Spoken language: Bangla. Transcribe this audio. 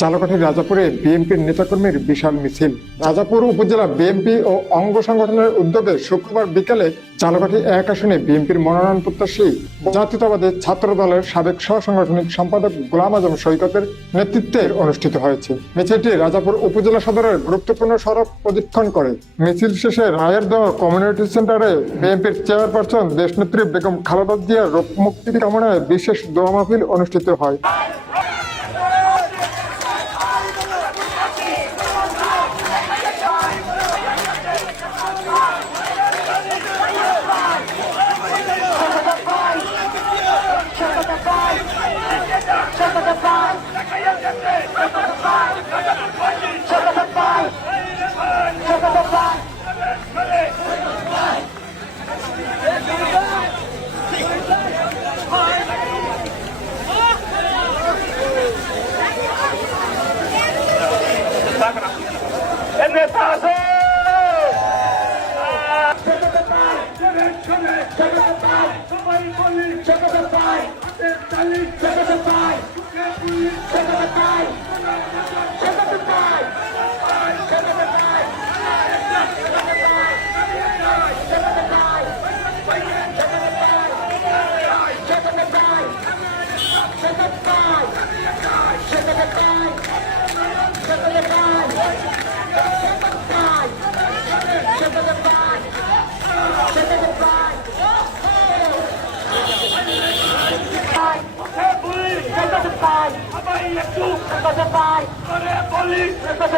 ঝালকাঠির রাজাপুরে বিএনপির নেতাকর্মীর বিশাল মিছিল। রাজাপুর উপজেলা বিএনপি ও অঙ্গ সংগঠনের উদ্যোগে শুক্রবার বিকেলে ঝালকাঠি 1 আসনে বিএনপির মনোনয়ন প্রত্যাশী জাতীয়তাবাদী ছাত্র দলের সাবেক সহ সাংগঠনিক সম্পাদক গোলাম আজম সৈকতের নেতৃত্বে অনুষ্ঠিত হয়েছে। মিছিলটি রাজাপুর উপজেলা সদরের গুরুত্বপূর্ণ সড়ক প্রদক্ষিণ করে। মিছিল শেষে রায়েরদহ কমিউনিটি সেন্টারে বিএনপির চেয়ারপারসন দেশনেত্রী বেগম খালেদা জিয়ার রোগ মুক্তি কামনায় বিশেষ দোয়া মাহফিল অনুষ্ঠিত হয়। Bye.